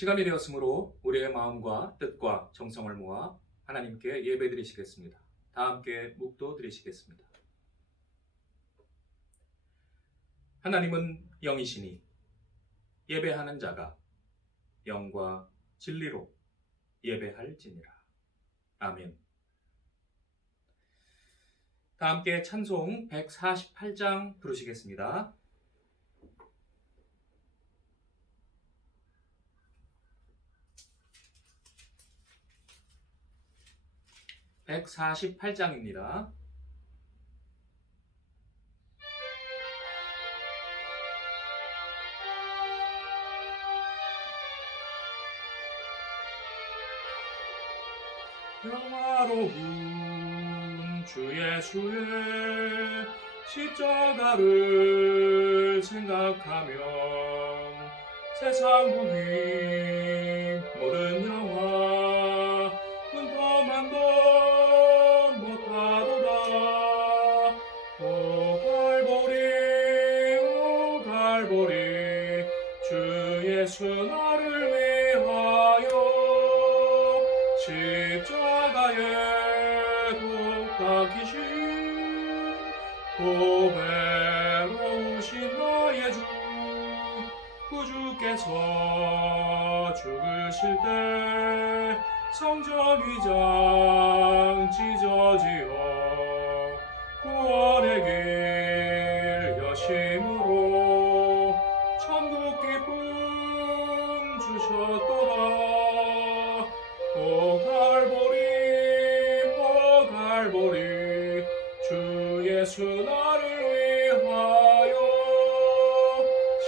시간이 되었으므로 우리의 마음과 뜻과 정성을 모아 하나님께 예배드리시겠습니다. 다 함께 묵도드리시겠습니다. 하나님은 영이시니 예배하는 자가 영과 진리로 예배할지니라. 아멘. 다 함께 찬송 148장 부르시겠습니다. 148장입니다. 평화로운 주 예수의 십자가를 생각하면 세상 부귀 모든 영화 눈떠만도 못하도다. 오 갈보리 오 갈보리 주 예수 나를 위하여 십자가에 독박히신 고배로우신 나의 주 구주께서 죽으실 때 성전 위장 찢어지어 구원의 길 여심으로 천국 기쁨 주셨도다. 오 갈보리 주 예수 나를 위하여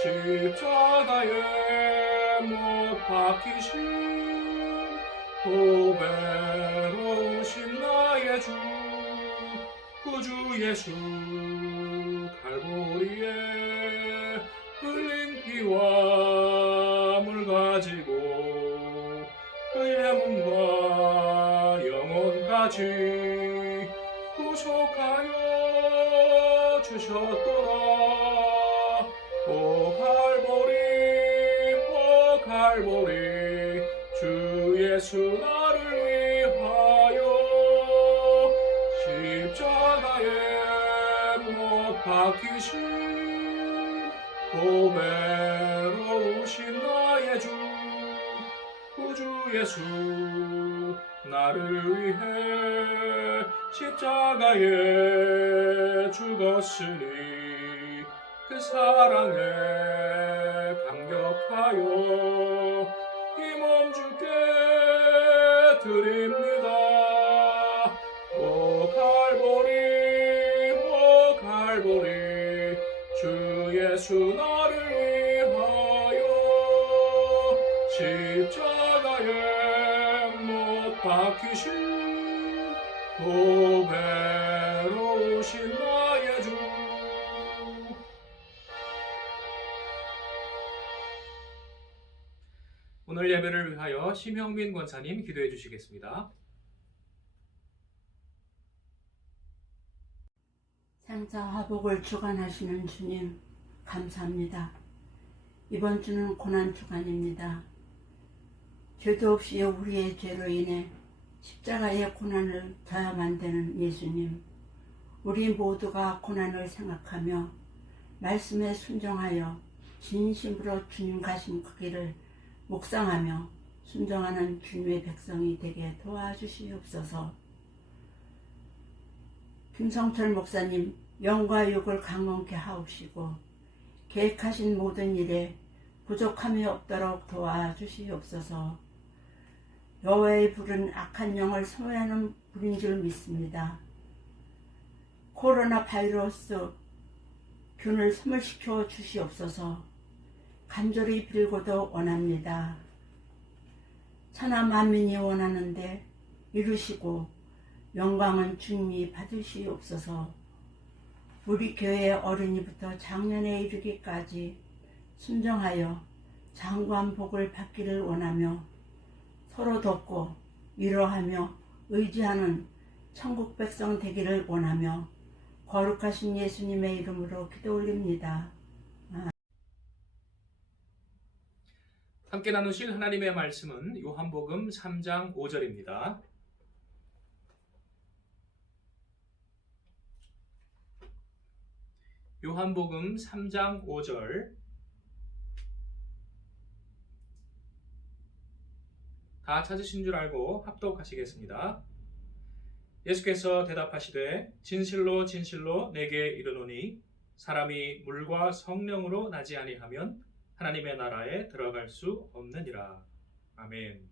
십자가에 못 박히신 고배로우신 나의 주 구주 예수 갈보리에 흘린 피와 물 가지고 그의 몸과 영혼까지 구속하여 주셨도다. 오 갈보리 주 예수 나를 위하여 십자가에 못 박히신 고배로우신 나의 주 구주 예수 나를 위해 십자가에 죽었으니 그 사랑에 감격하여 이 몸 주께 드립니다. 오 갈보리 주 예수 나를 위하여 십자가에 못 박히신 고배로우신 나의 주 오늘 예배를 위하여 심형민 권사님 기도해 주시겠습니다. 생사화복을 주관하시는 주님 감사합니다. 이번 주는 고난주간입니다. 죄도 없이 우리의 죄로 인해 십자가의 고난을 져야만 되는 예수님, 우리 모두가 고난을 생각하며 말씀에 순종하여 진심으로 주님 가신 그 길을 묵상하며 순종하는 주님의 백성이 되게 도와주시옵소서. 김성철 목사님 영과 육을 강건케 하옵시고 계획하신 모든 일에 부족함이 없도록 도와주시옵소서. 여호와의 불은 악한 영을 소멸하는 불인 줄 믿습니다. 코로나 바이러스 균을 소멸시켜 주시옵소서. 간절히 빌고도 원합니다. 천하 만민이 원하는데 이루시고 영광은 주님이 받으시옵소서. 우리 교회 어린이부터 장년에 이르기까지 순종하여 장구한 복을 받기를 원하며 서로 돕고 위로하며 의지하는 천국 백성 되기를 원하며 거룩하신 예수님의 이름으로 기도 올립니다. 함께 나누실 하나님의 말씀은 요한복음 3장 5절입니다. 요한복음 3장 5절 다 찾으신 줄 알고 합독하시겠습니다. 예수께서 대답하시되 진실로 진실로 내게 이르노니 사람이 물과 성령으로 나지 아니하면 하나님의 나라에 들어갈 수 없느니라. 아멘.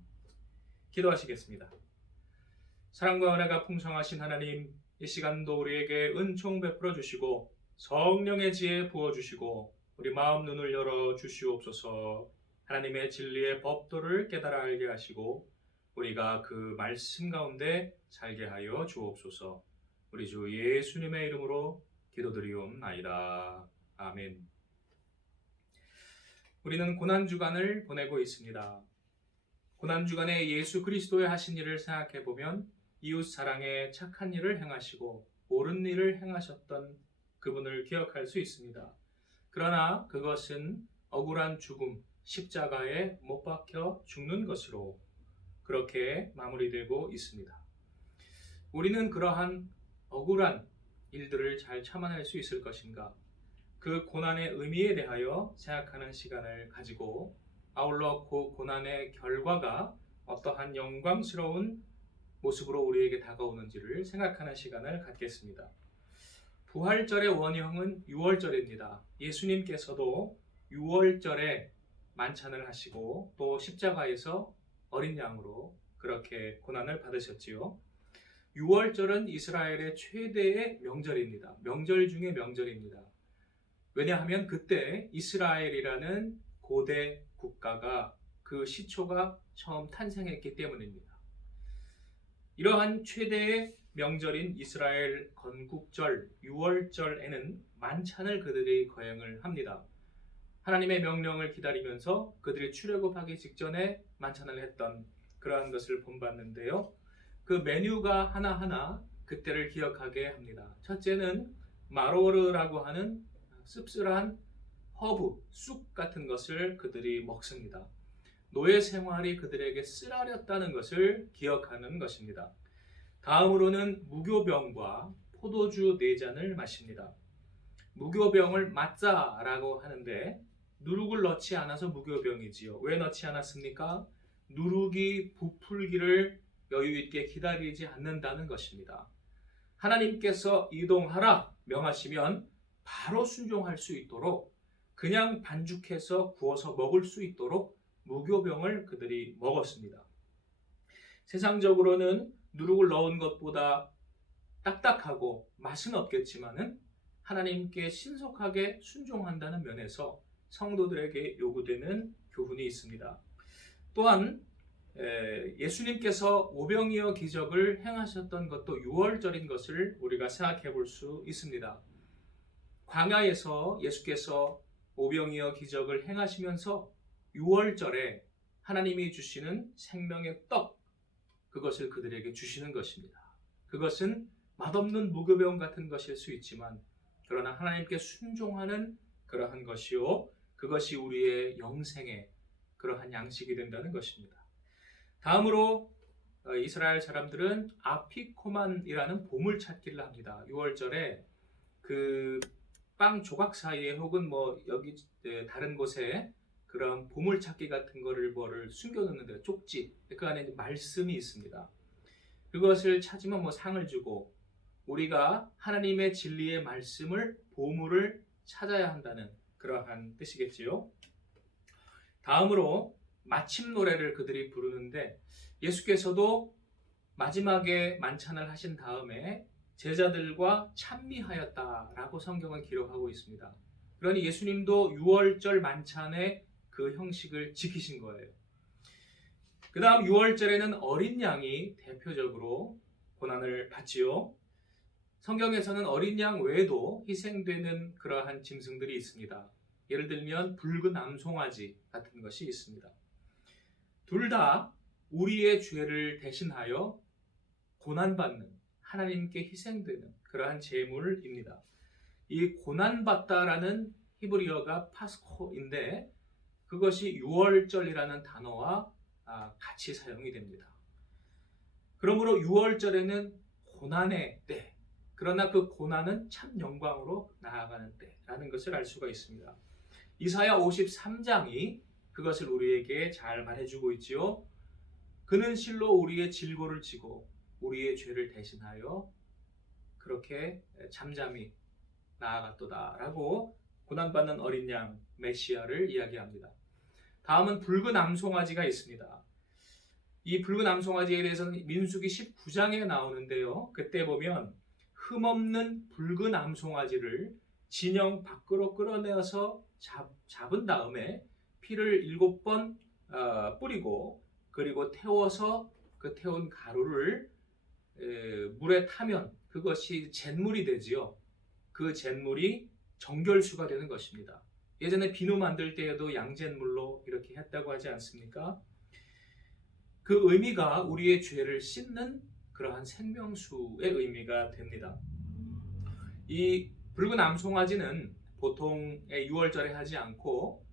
기도하시겠습니다. 사랑과 은혜가 풍성하신 하나님, 이 시간도 우리에게 은총 베풀어 주시고 성령의 지혜 부어 주시고 우리 마음 눈을 열어 주시옵소서. 하나님의 진리의 법도를 깨달아 알게 하시고 우리가 그 말씀 가운데 살게 하여 주옵소서. 우리 주 예수님의 이름으로 기도드리옵나이다. 아멘. 우리는 고난주간을 보내고 있습니다. 고난주간에 예수 그리스도의 하신 일을 생각해 보면 이웃 사랑에 착한 일을 행하시고 옳은 일을 행하셨던 그분을 기억할 수 있습니다. 그러나 그것은 억울한 죽음, 십자가에 못 박혀 죽는 것으로 그렇게 마무리되고 있습니다. 우리는 그러한 억울한 일들을 잘 참아낼 수 있을 것인가? 그 고난의 의미에 대하여 생각하는 시간을 가지고 아울러 그 고난의 결과가 어떠한 영광스러운 모습으로 우리에게 다가오는지를 생각하는 시간을 갖겠습니다. 부활절의 원형은 유월절입니다. 예수님께서도 유월절에 만찬을 하시고 또 십자가에서 어린 양으로 그렇게 고난을 받으셨지요. 유월절은 이스라엘의 최대의 명절입니다. 명절 중에 명절입니다. 왜냐하면 그때 이스라엘이라는 고대 국가가 그 시초가 처음 탄생했기 때문입니다. 이러한 최대의 명절인 이스라엘 건국절 유월절에는 만찬을 그들이 거행을 합니다. 하나님의 명령을 기다리면서 그들이 출애굽하기 직전에 만찬을 했던 그러한 것을 본받는데요. 그 메뉴가 하나하나 그때를 기억하게 합니다. 첫째는 마로르라고 하는 씁쓸한 허브, 쑥 같은 것을 그들이 먹습니다. 노예 생활이 그들에게 쓰라렸다는 것을 기억하는 것입니다. 다음으로는 무교병과 포도주 4잔을 마십니다. 무교병을 맞자라고 하는데 누룩을 넣지 않아서 무교병이지요. 왜 넣지 않았습니까? 누룩이 부풀기를 여유 있게 기다리지 않는다는 것입니다. 하나님께서 이동하라 명하시면 바로 순종할 수 있도록 그냥 반죽해서 구워서 먹을 수 있도록 무교병을 그들이 먹었습니다. 세상적으로는 누룩을 넣은 것보다 딱딱하고 맛은 없겠지만은 하나님께 신속하게 순종한다는 면에서 성도들에게 요구되는 교훈이 있습니다. 또한 예수님께서 오병이어 기적을 행하셨던 것도 유월절인 것을 우리가 생각해 볼 수 있습니다. 광야에서 예수께서 오병이어 기적을 행하시면서 유월절에 하나님이 주시는 생명의 떡, 그것을 그들에게 주시는 것입니다. 그것은 맛없는 무교병 같은 것일 수 있지만 그러나 하나님께 순종하는 그러한 것이요, 그것이 우리의 영생의 그러한 양식이 된다는 것입니다. 다음으로 이스라엘 사람들은 아피코만이라는 보물찾기를 합니다. 6월절에 그 빵 조각 사이에 혹은 뭐 여기 다른 곳에 그런 보물찾기 같은 거를 뭐를 숨겨놓는데 쪽지, 그 안에 말씀이 있습니다. 그것을 찾으면 뭐 상을 주고 우리가 하나님의 진리의 말씀을 보물을 찾아야 한다는 그러한 뜻이겠지요. 다음으로 마침 노래를 그들이 부르는데 예수께서도 마지막에 만찬을 하신 다음에 제자들과 찬미하였다라고 성경은 기록하고 있습니다. 그러니 예수님도 유월절 만찬의 그 형식을 지키신 거예요. 그 다음 유월절에는 어린 양이 대표적으로 고난을 받지요. 성경에서는 어린 양 외에도 희생되는 그러한 짐승들이 있습니다. 예를 들면 붉은 암송아지 같은 것이 있습니다. 둘 다 우리의 죄를 대신하여 고난받는, 하나님께 희생되는 그러한 제물입니다. 이 고난받다라는 히브리어가 파스코인데 그것이 유월절이라는 단어와 같이 사용이 됩니다. 그러므로 유월절에는 고난의 때, 그러나 그 고난은 참 영광으로 나아가는 때라는 것을 알 수가 있습니다. 이사야 53장이 그것을 우리에게 잘 말해주고 있지요. 그는 실로 우리의 질고를 지고 우리의 죄를 대신하여 그렇게 잠잠히 나아갔도다라고 고난받는 어린 양 메시아를 이야기합니다. 다음은 붉은 암송아지가 있습니다. 이 붉은 암송아지에 대해서는 민수기 19장에 나오는데요. 그때 보면 흠없는 붉은 암송아지를 진영 밖으로 끌어내어서 잡은 다음에 피를 7번 뿌리고 그리고 태워서 그 태운 가루를 물에 타면 그것이 잿물이 되지요. 그 잿물이 정결수가 되는 것입니다. 예전에 비누 만들 때에도 양잿물로 이렇게 했다고 하지 않습니까? 그 의미가 우리의 죄를 씻는 그러한 생명수의 의미가 됩니다. 이 붉은 암송아지는 보통의 유월절에 하지 않고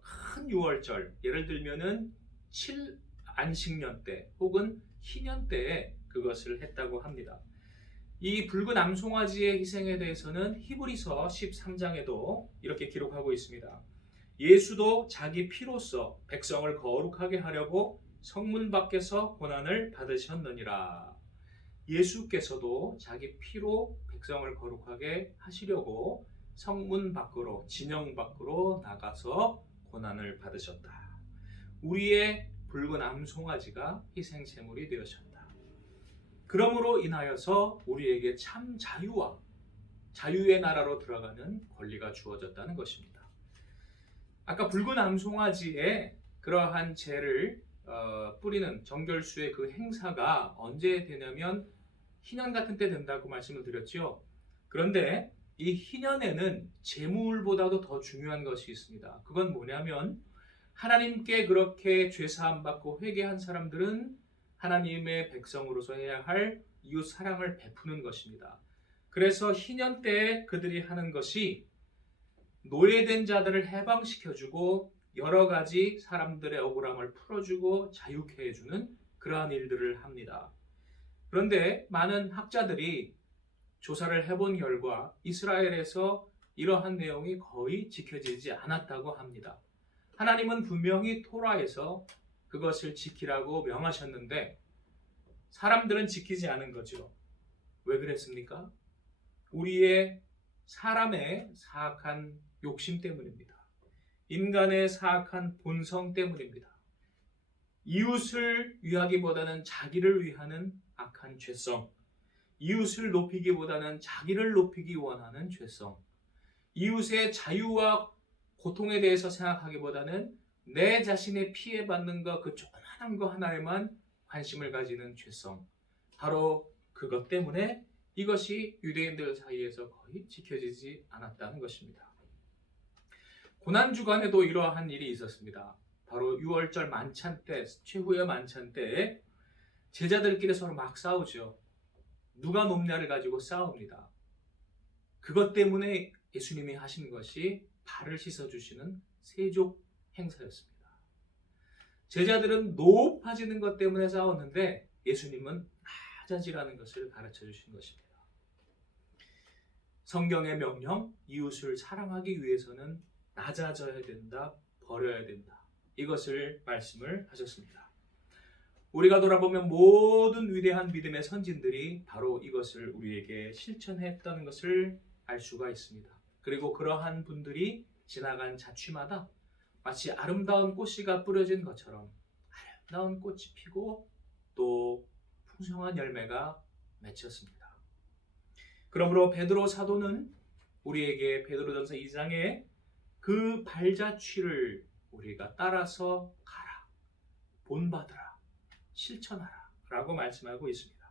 큰 유월절, 예를 들면은 7안식년 때 혹은 희년 때에 그것을 했다고 합니다. 이 붉은 암송아지의 희생에 대해서는 히브리서 13장에도 이렇게 기록하고 있습니다. 예수도 자기 피로써 백성을 거룩하게 하려고 성문 밖에서 고난을 받으셨느니라. 예수께서도 자기 피로 백성을 거룩하게 하시려고 성문 밖으로, 진영 밖으로 나가서 고난을 받으셨다. 우리의 붉은 암송아지가 희생 제물이 되셨다. 그러므로 인하여서 우리에게 참 자유와 자유의 나라로 들어가는 권리가 주어졌다는 것입니다. 아까 붉은 암송아지에 그러한 죄를 뿌리는 정결수의 그 행사가 언제 되냐면 희년 같은 때 된다고 말씀을 드렸죠. 그런데 이 희년에는 제물보다도 더 중요한 것이 있습니다. 그건 뭐냐면 하나님께 그렇게 죄사함 받고 회개한 사람들은 하나님의 백성으로서 해야 할 이웃 사랑을 베푸는 것입니다. 그래서 희년 때에 그들이 하는 것이 노예된 자들을 해방시켜주고 여러 가지 사람들의 억울함을 풀어주고 자유케 해주는 그러한 일들을 합니다. 그런데 많은 학자들이 조사를 해본 결과 이스라엘에서 이러한 내용이 거의 지켜지지 않았다고 합니다. 하나님은 분명히 토라에서 그것을 지키라고 명하셨는데 사람들은 지키지 않은 거죠. 왜 그랬습니까? 우리의 사람의 사악한 욕심 때문입니다. 인간의 사악한 본성 때문입니다. 이웃을 위하기보다는 자기를 위하는 악한 죄성, 이웃을 높이기보다는 자기를 높이기 원하는 죄성, 이웃의 자유와 고통에 대해서 생각하기보다는 내 자신의 피해받는 것, 그 조그마한 거 하나에만 관심을 가지는 죄성, 바로 그것 때문에 이것이 유대인들 사이에서 거의 지켜지지 않았다는 것입니다. 고난주간에도 이러한 일이 있었습니다. 바로 유월절 만찬 때, 최후의 만찬 때에 제자들끼리 서로 막 싸우죠. 누가 높냐를 가지고 싸웁니다. 그것 때문에 예수님이 하신 것이 발을 씻어주시는 세족 행사였습니다. 제자들은 높아지는 것 때문에 싸웠는데 예수님은 낮아지라는 것을 가르쳐 주신 것입니다. 성경의 명령, 이웃을 사랑하기 위해서는 낮아져야 된다, 버려야 된다. 이것을 말씀을 하셨습니다. 우리가 돌아보면 모든 위대한 믿음의 선진들이 바로 이것을 우리에게 실천했다는 것을 알 수가 있습니다. 그리고 그러한 분들이 지나간 자취마다 마치 아름다운 꽃씨가 뿌려진 것처럼 아름다운 꽃이 피고 또 풍성한 열매가 맺혔습니다. 그러므로 베드로 사도는 우리에게 베드로전서 2장에 그 발자취를 우리가 따라서 가라, 본받으라, 실천하라 라고 말씀하고 있습니다.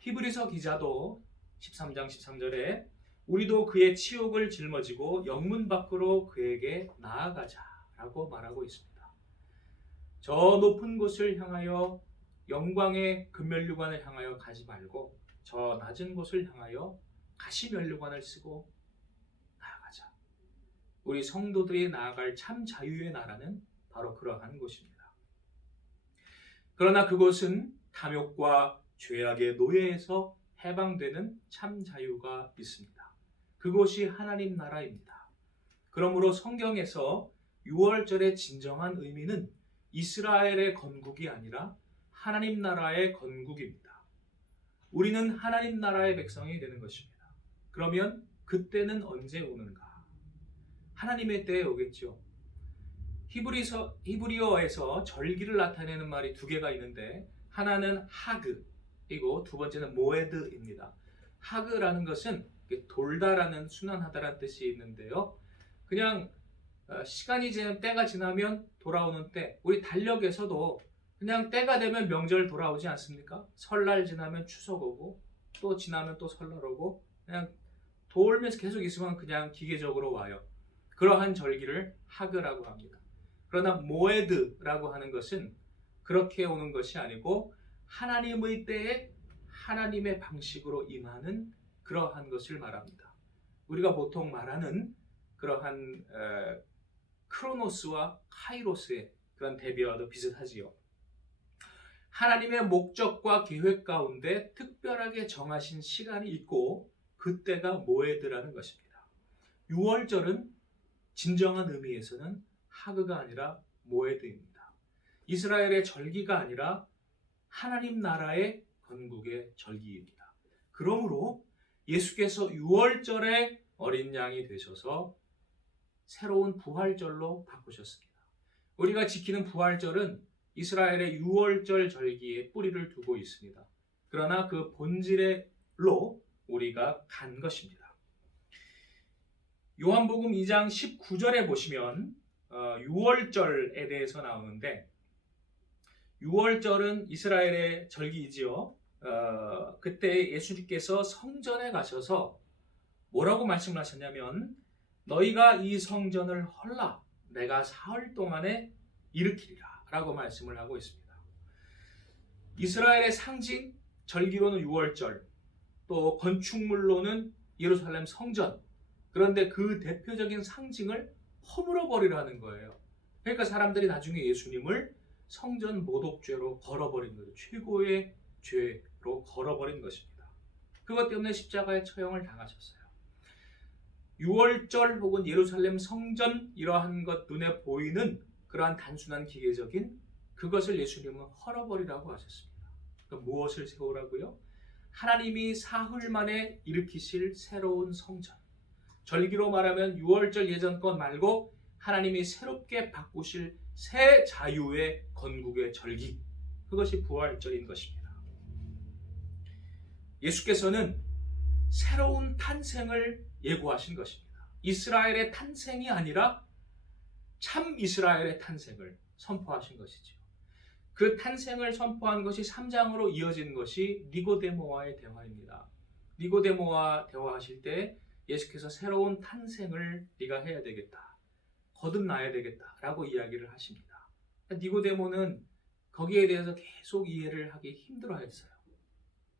히브리서 기자도 13장 13절에 우리도 그의 치욕을 짊어지고 영문 밖으로 그에게 나아가자 라고 말하고 있습니다. 저 높은 곳을 향하여 영광의 금면류관을 향하여 가지 말고 저 낮은 곳을 향하여 가시면류관을 쓰고 나아가자. 우리 성도들이 나아갈 참 자유의 나라는 바로 그러한 곳입니다. 그러나 그곳은 탐욕과 죄악의 노예에서 해방되는 참 자유가 있습니다. 그곳이 하나님 나라입니다. 그러므로 성경에서 유월절의 진정한 의미는 이스라엘의 건국이 아니라 하나님 나라의 건국입니다. 우리는 하나님 나라의 백성이 되는 것입니다. 그러면 그때는 언제 오는가? 하나님의 때에 오겠죠. 히브리어에서 절기를 나타내는 말이 두 개가 있는데 하나는 하그이고 두 번째는 모에드입니다. 하그라는 것은 돌다라는 순환하다라는 뜻이 있는데요. 그냥 시간이 지나면 때가 지나면 돌아오는 때, 우리 달력에서도 그냥 때가 되면 명절 돌아오지 않습니까? 설날 지나면 추석 오고 또 지나면 또 설날 오고 그냥 돌면서 계속 있으면 그냥 기계적으로 와요. 그러한 절기를 하그라고 합니다. 그러나 모에드라고 하는 것은 그렇게 오는 것이 아니고 하나님의 때에 하나님의 방식으로 임하는 그러한 것을 말합니다. 우리가 보통 말하는 그러한 크로노스와 카이로스의 그런 대비와도 비슷하지요. 하나님의 목적과 계획 가운데 특별하게 정하신 시간이 있고 그때가 모에드라는 것입니다. 유월절은 진정한 의미에서는 하그가 아니라 모에드입니다. 이스라엘의 절기가 아니라 하나님 나라의 건국의 절기입니다. 그러므로 예수께서 유월절에 어린 양이 되셔서 새로운 부활절로 바꾸셨습니다. 우리가 지키는 부활절은 이스라엘의 유월절 절기에 뿌리를 두고 있습니다. 그러나 그 본질로 우리가 간 것입니다. 요한복음 2장 19절에 보시면 유월절에 대해서 나오는데 유월절은 이스라엘의 절기이지요. 그때 예수님께서 성전에 가셔서 뭐라고 말씀을 하셨냐면 너희가 이 성전을 헐라 내가 사흘 동안에 일으키리라 라고 말씀을 하고 있습니다. 이스라엘의 상징 절기로는 유월절, 또 건축물로는 예루살렘 성전. 그런데 그 대표적인 상징을 허물어 버리라는 거예요. 그러니까 사람들이 나중에 예수님을 성전 모독죄로 걸어버린 거죠. 최고의 죄로 걸어버린 것입니다. 그것 때문에 십자가의 처형을 당하셨어요. 유월절 혹은 예루살렘 성전 이러한 것 눈에 보이는 그러한 단순한 기계적인 그것을 예수님은 헐어버리라고 하셨습니다. 그러니까 무엇을 세우라고요? 하나님이 사흘 만에 일으키실 새로운 성전. 절기로 말하면 유월절 예전 것 말고 하나님이 새롭게 바꾸실 새 자유의 건국의 절기. 그것이 부활절인 것입니다. 예수께서는 새로운 탄생을 예고하신 것입니다. 이스라엘의 탄생이 아니라 참 이스라엘의 탄생을 선포하신 것이죠. 그 탄생을 선포한 것이 3장으로 이어진 것이 니고데모와의 대화입니다. 니고데모와 대화하실 때 예수께서 새로운 탄생을 네가 해야 되겠다. 거듭나야 되겠다라고 이야기를 하십니다. 니고데모는 거기에 대해서 계속 이해를 하기 힘들어했어요.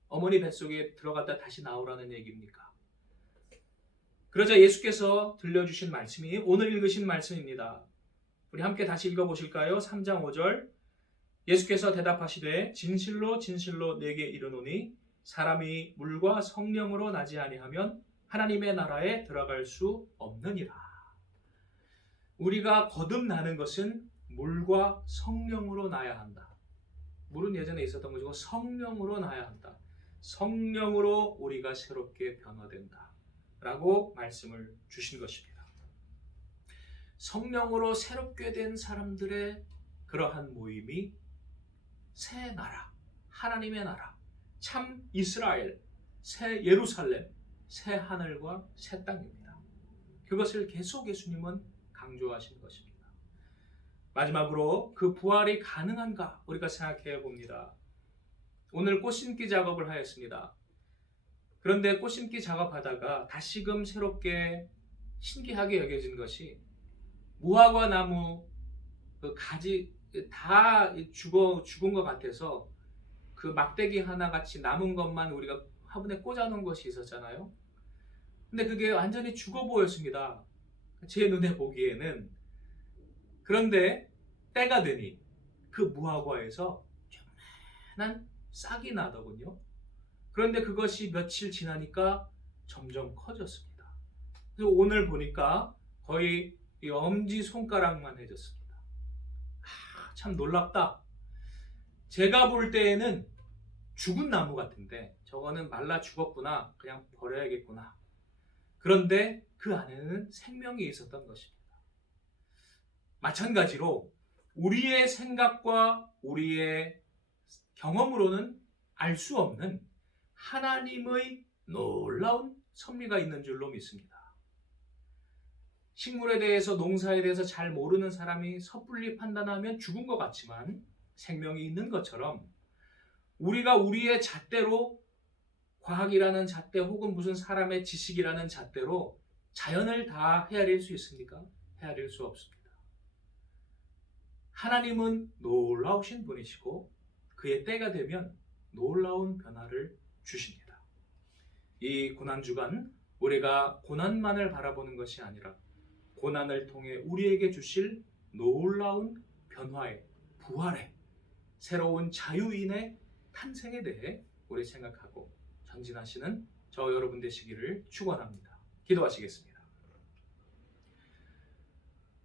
어머니 뱃속에 들어갔다 다시 나오라는 얘기입니까? 그러자 예수께서 들려주신 말씀이 오늘 읽으신 말씀입니다. 우리 함께 다시 읽어보실까요? 3장 5절 예수께서 대답하시되 진실로 진실로 내게 이르노니 사람이 물과 성령으로 나지 아니하면 하나님의 나라에 들어갈 수 없느니라. 우리가 거듭나는 것은 물과 성령으로 나야 한다. 물은 예전에 있었던 것이고 성령으로 나야 한다. 성령으로 우리가 새롭게 변화된다. 라고 말씀을 주신 것입니다. 성령으로 새롭게 된 사람들의 그러한 모임이 새 나라, 하나님의 나라, 참 이스라엘, 새 예루살렘, 새 하늘과 새 땅입니다. 그것을 계속 예수님은 강조하신 것입니다. 마지막으로 그 부활이 가능한가 우리가 생각해 봅니다. 오늘 꽃 심기 작업을 하였습니다. 그런데 꽃 심기 작업하다가 다시금 새롭게 신기하게 여겨진 것이 무화과 나무 그 가지 다 죽은 것 같아서 그 막대기 하나 같이 남은 것만 우리가 화분에 꽂아놓은 것이 있었잖아요. 근데 그게 완전히 죽어 보였습니다. 제 눈에 보기에는. 그런데 때가 되니 그 무화과에서 조그만한 싹이 나더군요. 그런데 그것이 며칠 지나니까 점점 커졌습니다. 그래서 오늘 보니까 거의 이 엄지 손가락만 해졌습니다. 참 놀랍다. 제가 볼 때에는 죽은 나무 같은데 저거는 말라 죽었구나, 그냥 버려야겠구나. 그런데 그 안에는 생명이 있었던 것입니다. 마찬가지로 우리의 생각과 우리의 경험으로는 알 수 없는 하나님의 놀라운 섭리가 있는 줄로 믿습니다. 식물에 대해서, 농사에 대해서 잘 모르는 사람이 섣불리 판단하면 죽은 것 같지만 생명이 있는 것처럼 우리가 우리의 잣대로, 과학이라는 잣대 혹은 무슨 사람의 지식이라는 잣대로 자연을 다 헤아릴 수 있습니까? 헤아릴 수 없습니다. 하나님은 놀라우신 분이시고 그의 때가 되면 놀라운 변화를 주십니다. 이 고난주간 우리가 고난만을 바라보는 것이 아니라 고난을 통해 우리에게 주실 놀라운 변화의, 부활의, 새로운 자유인의 탄생에 대해 우리 생각하고 전진하시는 저 여러분 되시기를 축원합니다. 기도하시겠습니다.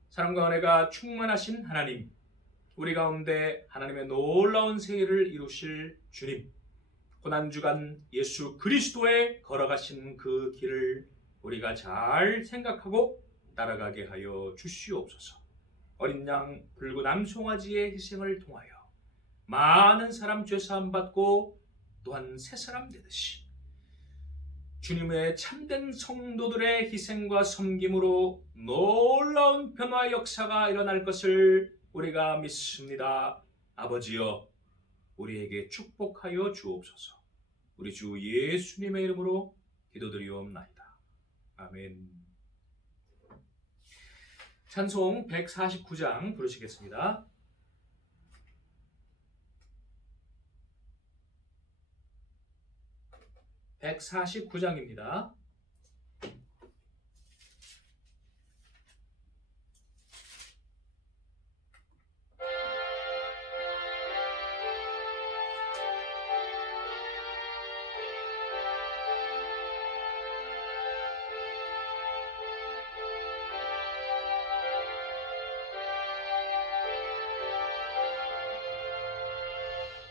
사랑과 은혜가 충만하신 하나님, 우리 가운데 하나님의 놀라운 세일을 이루실 주님, 고난주간 예수 그리스도의 걸어가신 그 길을 우리가 잘 생각하고 따라가게 하여 주시옵소서. 어린 양 붉은 암송아지의 희생을 통하여 많은 사람 죄사함 받고 또한 새 사람 되듯이 주님의 참된 성도들의 희생과 섬김으로 놀라운 변화 역사가 일어날 것을 우리가 믿습니다. 아버지여, 우리에게 축복하여 주옵소서. 우리 주 예수님의 이름으로 기도드리옵나이다. 아멘. 찬송 149장 부르시겠습니다. (149장입니다)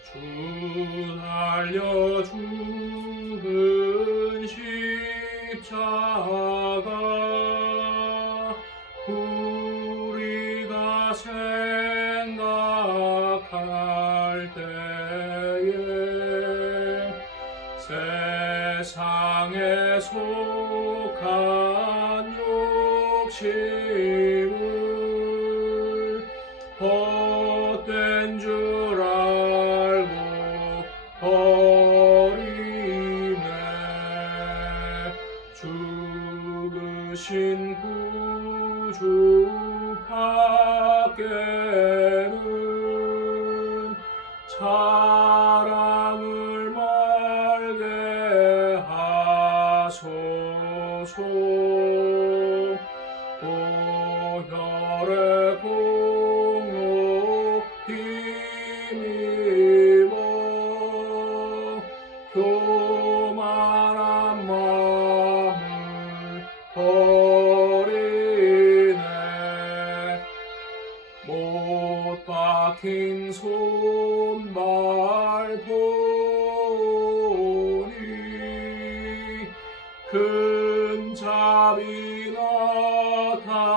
주 달려 죽은 십자가 우리가 생각할 때에 세상에 속한 욕심을 헛된 줄 알고 버리네. 죽으신 구주 밖에는 자랑을 말게 하소서. 보혈의 공로 힘입어 교만한 마음을 버리네. 못 박힌 손발 보니 큰 자비 나타내셨네.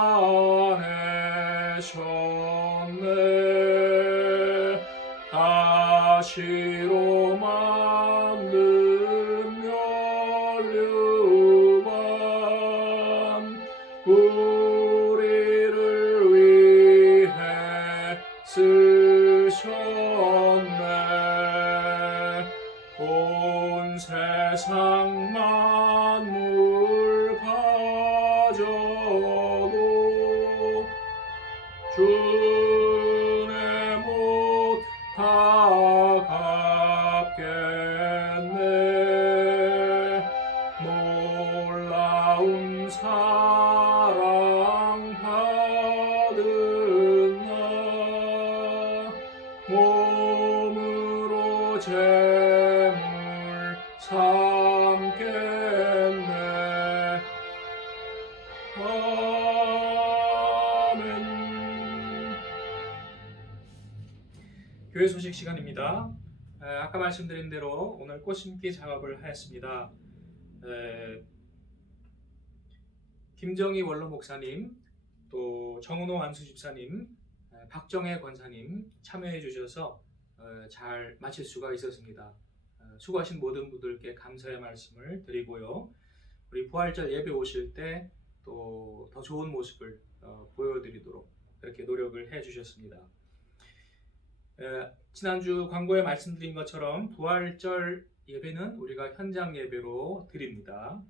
가시로 만든 면류관 우리를 위해 쓰셨네. 온 세상 만물 가져도 주의 못 다 갚겠네. 놀라운 사랑 제물 삼겠네. 아멘. 교회 소식 시간입니다. 아까 말씀드린 대로 오늘 꽃 심기 작업을 하였습니다. 김정희 원로 목사님, 또 정은호 안수 집사님, 박정혜 권사님 참여해 주셔서 잘 마칠 수가 있었습니다. 수고하신 모든 분들께 감사의 말씀을 드리고요. 우리 부활절 예배 오실 때 또 더 좋은 모습을 보여드리도록 그렇게 노력을 해 주셨습니다. 지난주 광고에 말씀드린 것처럼 부활절 예배는 우리가 현장 예배로 드립니다.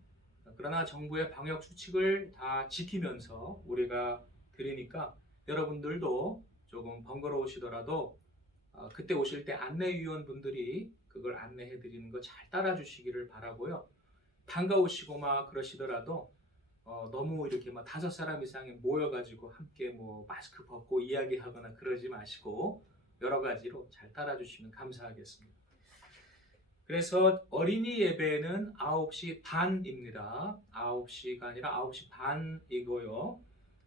그러나 정부의 방역 수칙을 다 지키면서 우리가 드리니까 여러분들도 조금 번거로우시더라도 그때 오실 때 안내위원분들이 그걸 안내해 드리는 거 잘 따라 주시기를 바라고요. 반가우시고 막 그러시더라도 너무 이렇게 막 5사람 이상이 모여가지고 함께 뭐 마스크 벗고 이야기하거나 그러지 마시고 여러 가지로 잘 따라 주시면 감사하겠습니다. 그래서 어린이 예배는 9시 반입니다. 9시가 아니라 9시 반이고요.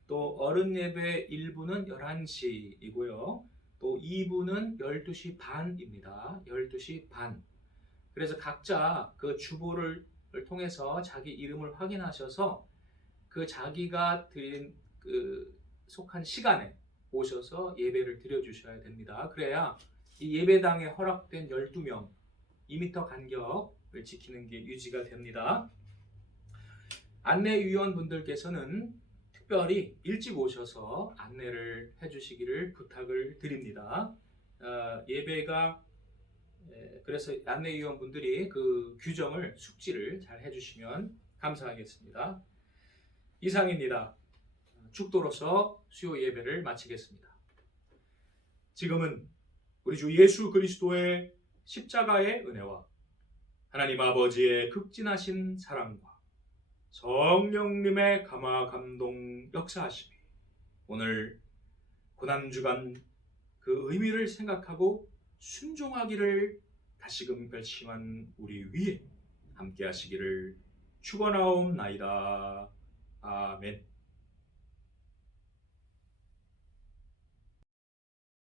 또 어른 예배 1부는 11시이고요. 또 2부는 12시 반입니다. 12시 반. 그래서 각자 그 주보를 통해서 자기 이름을 확인하셔서 그 자기가 드린 그 속한 시간에 오셔서 예배를 드려주셔야 됩니다. 그래야 이 예배당에 허락된 12명 2m 간격을 지키는 게 유지가 됩니다. 안내위원분들께서는 특별히 일찍 오셔서 안내를 해주시기를 부탁을 드립니다. 예배가 그래서 안내위원분들이 그 규정을 숙지를 잘 해주시면 감사하겠습니다. 이상입니다. 축도로서 수요 예배를 마치겠습니다. 지금은 우리 주 예수 그리스도의 십자가의 은혜와 하나님 아버지의 극진하신 사랑과 성령님의 감화 감동 역사하심이 오늘 고난주간 그 의미를 생각하고 순종하기를 다시금 결심한 우리 위에 함께 하시기를 축원하옵나이다. 아멘.